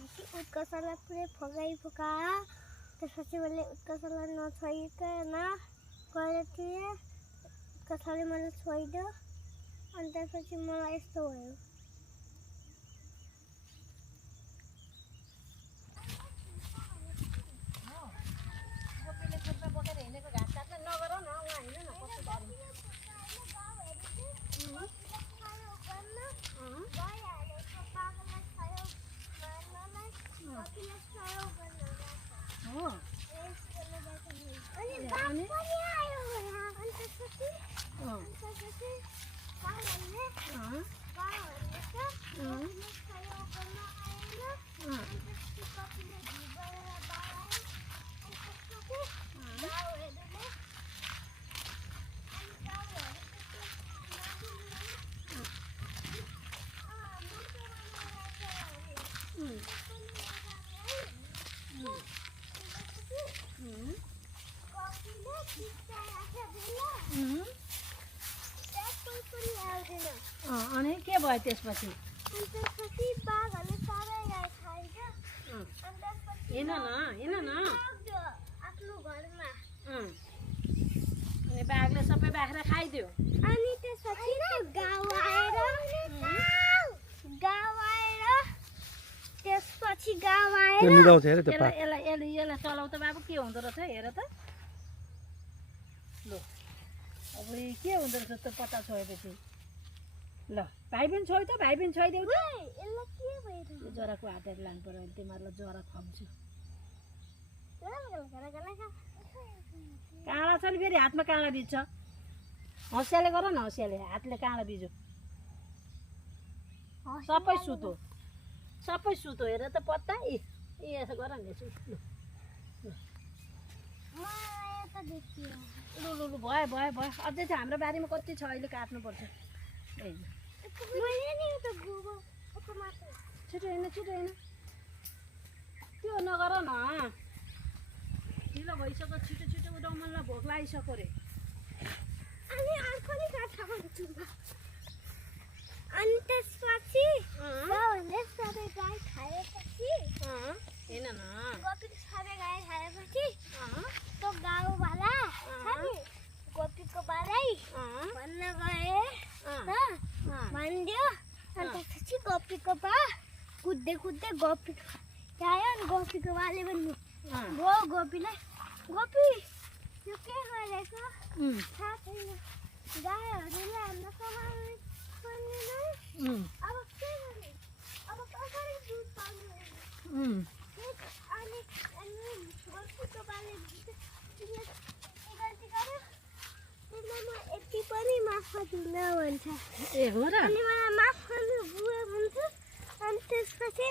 उत्कर्षलाई पुरै फकायो त्यसपछि मैले उत्कर्षलाई नछोइकन गएर थिएँ उत्कर्षले मलाई छोइदियो अनि त्यसपछि मलाई यस्तो भयो अनि के भयो त्यसपछि हेन न आफ्नो घरमा अनि बाघले सबै बाख्रा खाइदियो अनि त्यसपछि गाउँ आएर यसलाई चलाउ त बाबु के हुँदो रहेछ हेर त ल अब के हुँदो रहेछ त पत्ता छोएपछि ल भाइ पनि छोइ त भाइ पनि छोइदेऊ त जराको हातेर लानु पर्यो तिमीहरूलाई जरा खुवाउँछु काँडा छ नि फेरि हातमा काँडा बिज्छ हँसियाले गर न हँसियाले हातले काँडा बिजो सबै सुतो हेर त पत्ता यसो गर नि लु भयो अझै छ हाम्रो बारीमा कति छ अहिले काट्नुपर्छ छिटो होइन त्यो नगर न ढिलो भइसक्यो छिटो डमललाई भोक लागिसक्यो रे अनि त्यसपछि सबै गाई खाएपछि हेन न सबै गाई खाएपछि त्यो गाउँवाला गोपीको बारै भन्न गए भनिदियो अनि त्यसपछि गोपीको बा कुद्दै गोपी आयो अनि गोपीको बाले पनि भयो गोपीलाई गोपी यो के गरेको थाहा छैन गाईहरूले हाम्रो कमाउने अब के गर्ने अब कसरी दुध पाउने अनि गोपीको बाले गल्ती गर्यो त्यसलाई म यति पनि माफ गर्दिनँ भन्छ ए हो र अनि मलाई माफ गर्नु बुवा भन्छु अनि त्यसपछि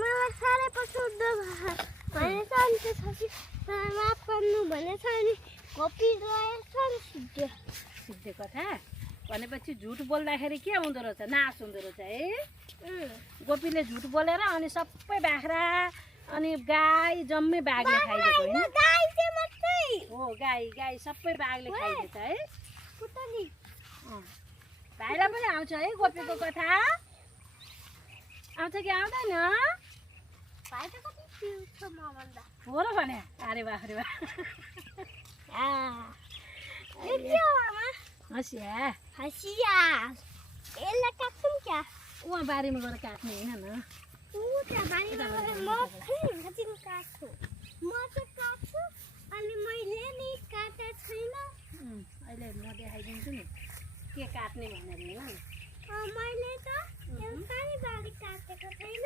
मलाई साह्रै पछुतो भनेछ अनि त्यसपछि माफ गर्नु भनेछ अनि गोपी रहेछ नि सिद्धे कथा भनेपछि झुट बोल्दाखेरि के हुँदो रहेछ नाश हुँदो रहेछ है गोपीले झुट बोलेर अनि सबै बाख्रा अनि गाई जम्मै बाघले खाइदिएको होइन हो गाई सबै बाघले खाइदिएछ है भाइलाई पनि आउँछ है गोपीको कथा आउँछ कि आउँदैन हो र भने अरे वाह हँसिया यसलाई काट्छौँ क्या उहाँ बारीमा गएर काट्ने होइन न म चाहिँ काट्छु अनि मैले नि काटेको छैन अहिले म देखाइदिन्छु नि के काट्ने भनेर होइन मैले त एउटा नि बारी काटेको छैन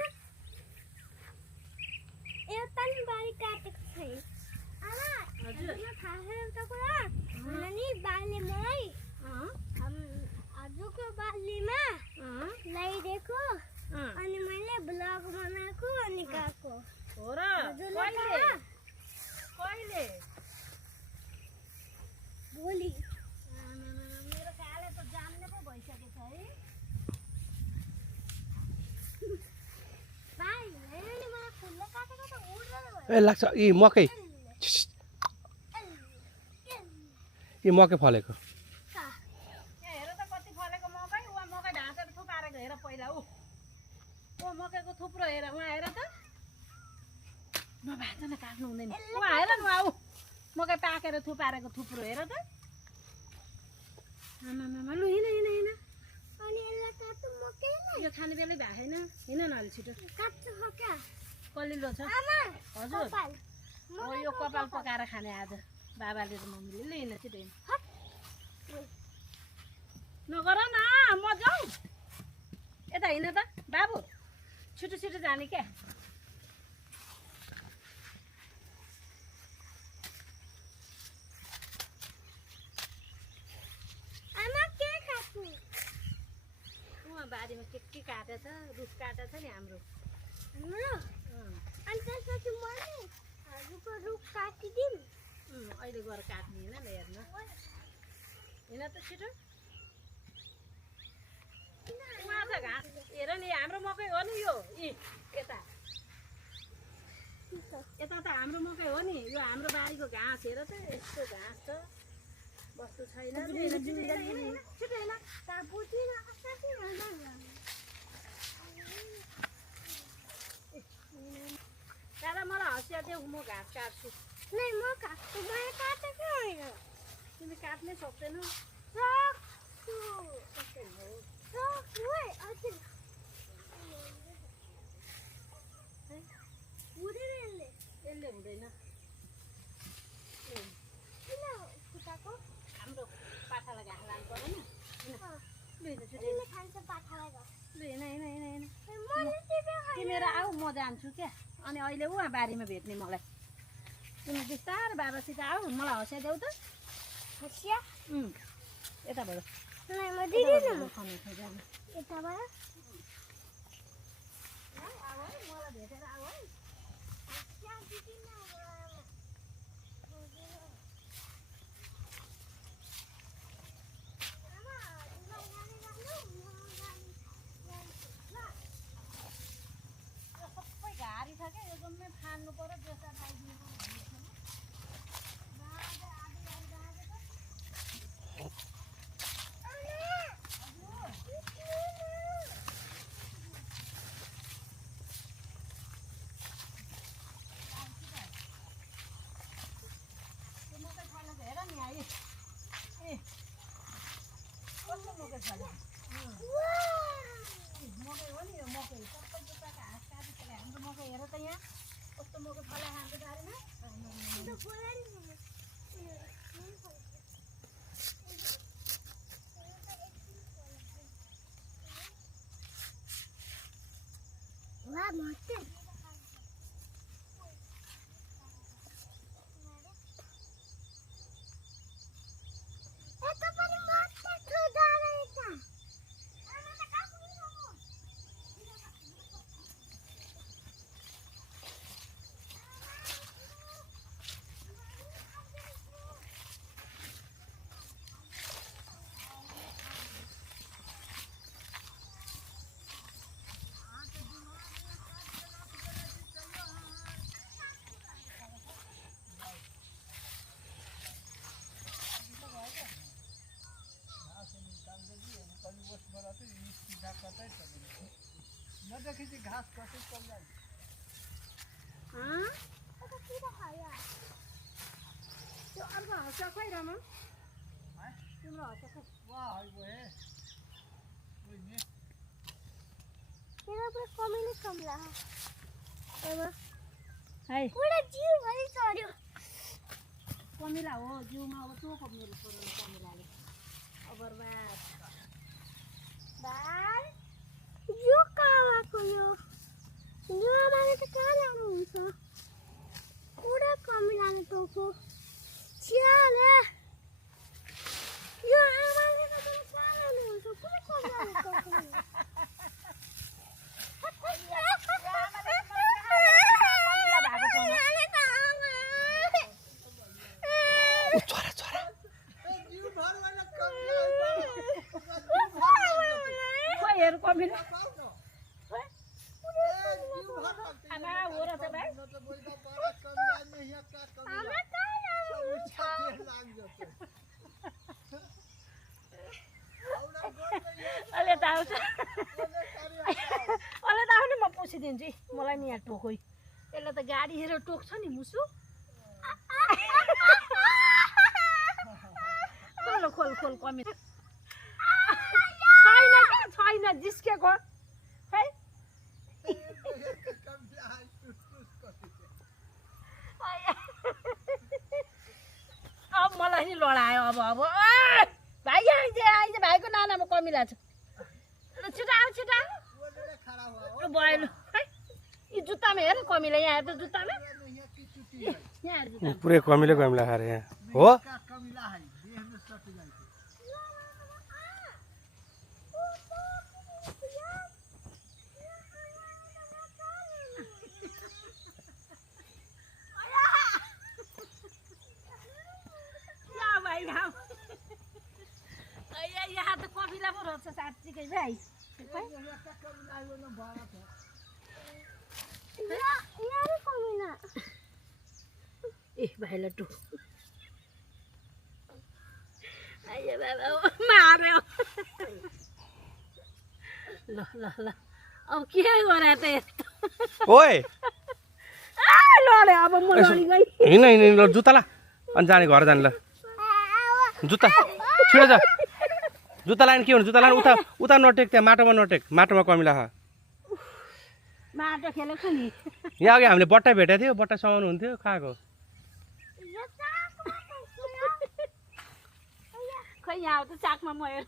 थाहा छ एउटा कुरा अनि बाले मलाई आजको बालीमा ल्याइदिएको अनि मैले ब्लग बनाएको अनि गएको हो र कहिले भोलि मेरो काले त जान्ने पो भइसकेको छ है भाइ हेर्नु मलाई फुलले काटेको त उड्दै ए लाग्छ यी मकै यी मकै फलेको हेर त कति फलेको मकै उहाँ मकै ढाँचेर थुपारेको हेर पहिला ऊ मकैको थुप्रो हेर उहाँ हेर त भाँच्न काट्नु हुँदैन उहाँ हेर न आऊ मकै पाकेर थुपारेको थुप्रो हेर त आमामामा लु हिँड हिँड हिँड अनि यसलाई काट्नु मकैलाई यो खाने बेलै भएको छैन हिँड न अलि छिटो काट्छु हो क्या कलिलो छ आमा हजुर कपाल हो यो कपाल पकाएर खाने आज बाबाले र मम्मीले ल हिँड छिटो हिँड नगर न म जाउँ यता हिँड त बाबु छिटो छिटो जाने क्या आमा के काट्नु उहाँ बारीमा के काटेछ रुख काटेछ नि हाम्रो हाम्रो अनि त्यसपछि मैले हजुरको रुख काटिदिउँ अहिले गएर काट्ने होइन ल हेर्न हिँड त छिटो उहाँ त घाँस हेर नि हाम्रो मकै हो नि यो यता यता त हाम्रो मकै हो नि यो हाम्रो बारीको घाँस हेर त यस्तो घाँस छ बस्तु छैन छिटो हेर दादा मलाई हँसिया देऊ म घाँस काट्छु नै म काट्छु मैले काटेकै होइन तिमी काट्नै सक्दैनौ सक्छु सक्छु है हजुर हुँदैन यसले हुँदैन किन खुट्टाको हाम्रो पाठालाई घाँस लानु पर्यो नि लु हिँड छिटो यसले खान्छ पाठालाई घर लु हिँड हिँड हिँड हिँड मैले टिपेको होइन। तिमीहरू आऊ म जान्छु क्या अनि अहिले उहाँ बारीमा भेट्ने मलाई तिमी बिस्तारै बाबासित आऊ मलाई हँसिया देऊ त हँसिया यताबाट नै म दिदिनँ म खानु जानु यताबाट आऊ है मलाई भेटेर आऊ है हँसिया दिदिनँ सबै घारी छ क्या यो जम्मै फान्नु पर्यो बेसा पाइदिनु हेर नि है ए कस्तो मकै छ मकै हो नि यो मकै सबै जुत्ताको हाँस काटिसक्यो हाम्रो मकै हेर त यहाँ कस्तो मकै फला हाम्रो बारीमा वा मस्ते यता पनि मस्ते खुदा रहेछ नदेखि घाँस कसै चल्दा यता किन खायो त्यो अर्को हँसिया खोइ रमन तिम्रो हँसिया खोइ तेरा पुरा कमेले कमला एमा है पुरा जिउ भरि चढ्यो कमिला हो जिउमा अब चोखो मेरो छोरो कमिलाले अब बर्बाद बाल यो कावाको यो आमाले त कहाँ लानुहुन्छ पुरा कमिलाले टोको चियाले यो आमाले त कहाँ लानुहुन्छ पुरा कमिलाले टोको छोरा छोरा खोइ हेर कमिला आमा हो र त भाइ आमा कहाँ लानुहुन्छ अहिले त आउँछ अहिले त आउने म पुछिदिन्छु मलाई नि यहाँ टोकोइ यसले त गाडी हेरेर टोक्छ नि मुसु खोल खोल खोल कमिला छैन जिस्केको है अब मलाई नि लडायो अब भाइ आइज भाइको नानामा कमिला छ छिटो आऊ भयो है यो जुत्तामा हेर कमिला यहाँ हेर त जुत्तामा यहाँ हेर जुत्ता पुरै कमिला खारे यहाँ हो यहाँ त कमिला पो रहेछ साँच्चीकै भाइ ए भाइलाई टु मार्यो ल ल ल अब के गरे त यस्तो ओए लड्यो अब म लडी गई हिँड ल जुत्ता ला अनि जाने घर जाने ल जुत्ता छिटो जा जुत्ता लाइन के हुनु जुत्ता लाइन उता नटेक त्यहाँ माटोमा कमिला खा माटो खेलेको नि यहाँ अघि हामीले बट्टा भेटेको थियो बट्टा समाउनु हुन्थ्यो खाएको खै यहाँ त चाकमा म हेर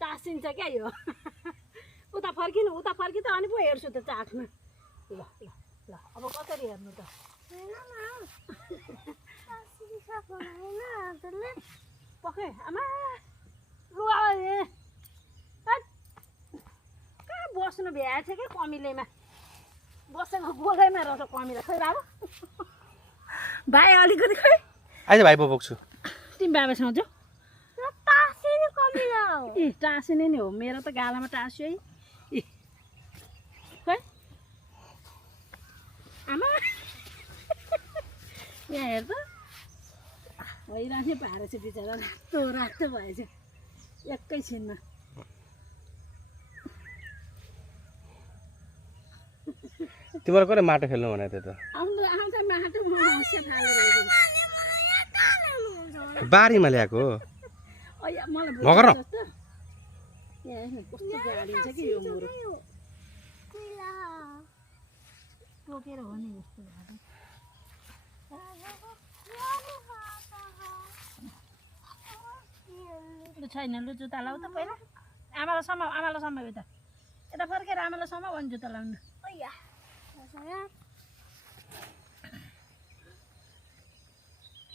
टाँसिन्छ क्या यो उता फर्किनु त अनि पो हेर्छु त चाकमा ल ल ल अब कसरी हेर्नु त पक्कै आमा लु कहाँ बस्नु भ्याएको थियो क्या कमिलेमा बसेको गोलैमा रहेछ कमिला खै बाबा भाइ अलिकति खै आइज भाइ बोक्छु तिमी बाबासँग जाऊ ए टाँसिने नि हो मेरो त गालामा टाँस्यो है ए खै आमा यहाँ हेर त भइरहने पारेछ बिचरा रातो भएछ एकैछिनमा तिम्रो कसले माटो खेल्नु भने त्यो त आउँछ माटोमा हँसिया फालेर बारीमा ल्याएको मलाई मगर जस्तो कस्तो गाडिन्छ कि यो मुरु टोकेर हो नि जस्तो छैन लु जुत्ता लाउ त पहिला आमालाई समाउ यता फर्केर आमालाई समाउ अनि जुत्ता लाउनु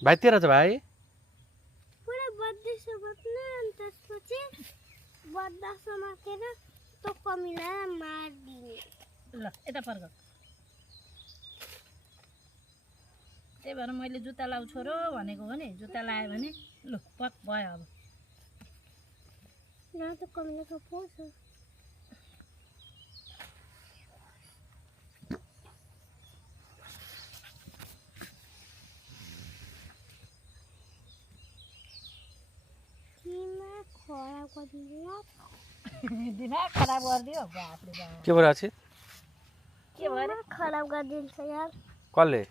भाइ तेरो छ भाइ पुरै बद्दैछ बत्न अनि त्यसपछि बद्दा समातेर त्यो कमिलालाई मारिदिने ल यता फर्क त्यही भएर मैले जुत्ता लाउ छोरो भनेको हो नि जुत्ता लायो भने लु पक भयो अब यहाँ त कमिलाको पोछ दिमाग खराब गरिदियो बापले बाप के भइरहेको छ के भयो खराब गरिदिन्छ यार कसले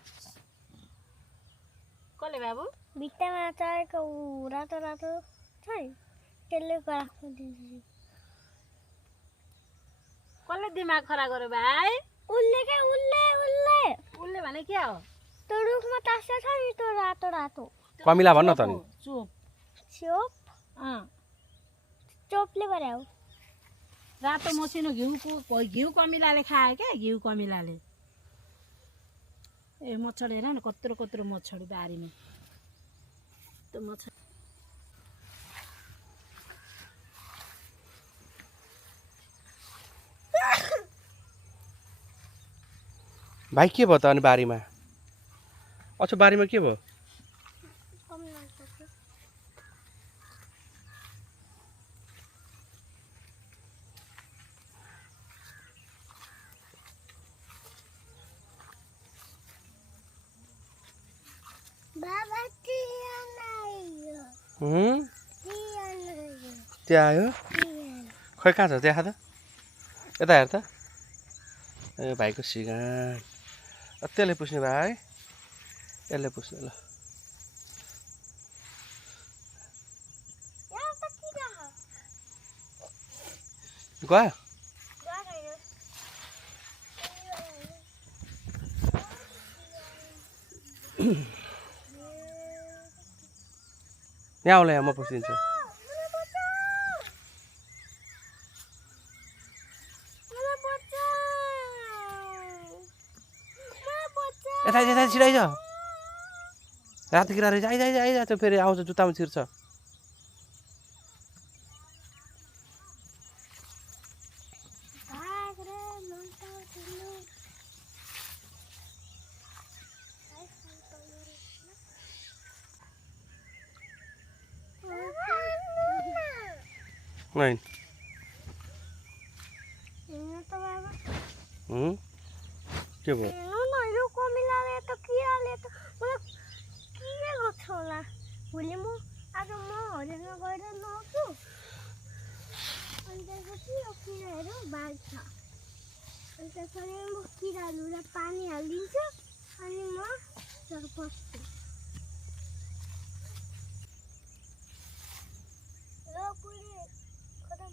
बाबु भित्तामा चढेको रातो रातो छ नि त्यसले खराब गरिदिन्छ कसले दिमाग खराब गर्यो भाइ उसले उसले भने के हो त्यो रुखमा टाँस्या छ नि त्यो रातो रातो कमिला भन्न त नि चोप चोपले गराऊ रातो मसिनो घिउ कमिलाले खायो क्या घिउ कमिलाले ए मच्छर हेर न कत्रो मच्छर बारीमा त्यो मच्छर भाइ के भयो त अनि बारीमा अच्छा बारीमा के भयो त्यहाँ आयो खै कहाँ छ त्यहाँ त यता हेर त ए भाइको सिँगार त्यसले पुस्ने भयो है यसले पुस्ने ल यहाँ त किरा हो गयो यहाँ आउला यहाँ म पुस्दिन्छु यता यता छिराइज राति किरा रहेछ आइज आइज आइज त्यो फेरि आउँछ जुत्तामा छिर्छ नहीं के भयो यो कमिलाले त किराले त मलाई के गर्छ होला भोलि म आज म हरियाणा गएर नुहाउँछु अनि त्यसपछि यो किराहरू बाँड्छ अनि त्यसरी म किराहरूलाई पानी हालिदिन्छु अनि म तर पस्छु र पुरै खतम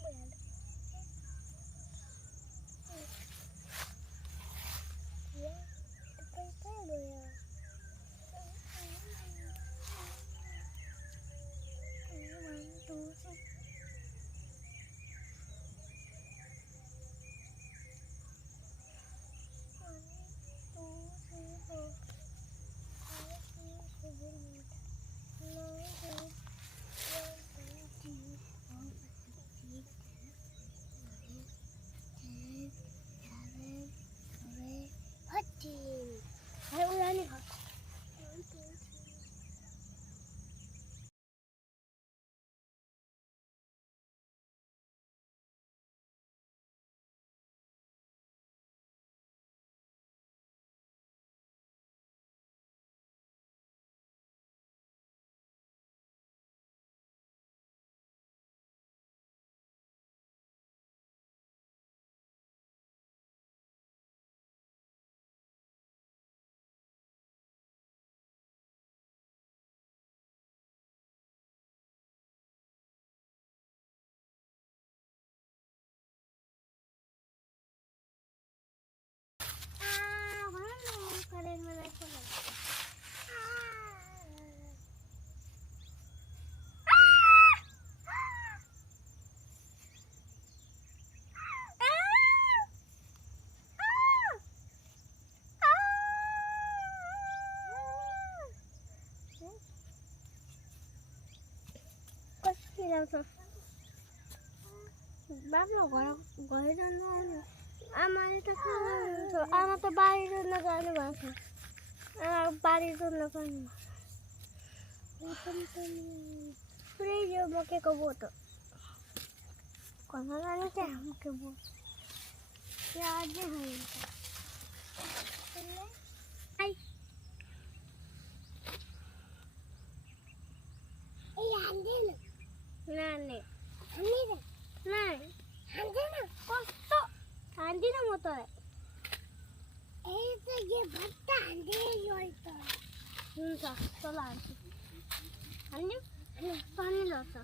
भइहाल्यो बाबा घर जानु आमाले त खानुहुन्छ आमा त बारी जोड्न जानु भएको छ आमा बारी जोड्न जानु पुरै यो मकैको बोट घरमा जानु चाहिँ मकै बोट यहाँ अझै खाइन्छ नानी कस्तो हान्दिन म त हुन्छ तल हान्छु हान्यो पानी लाग्छ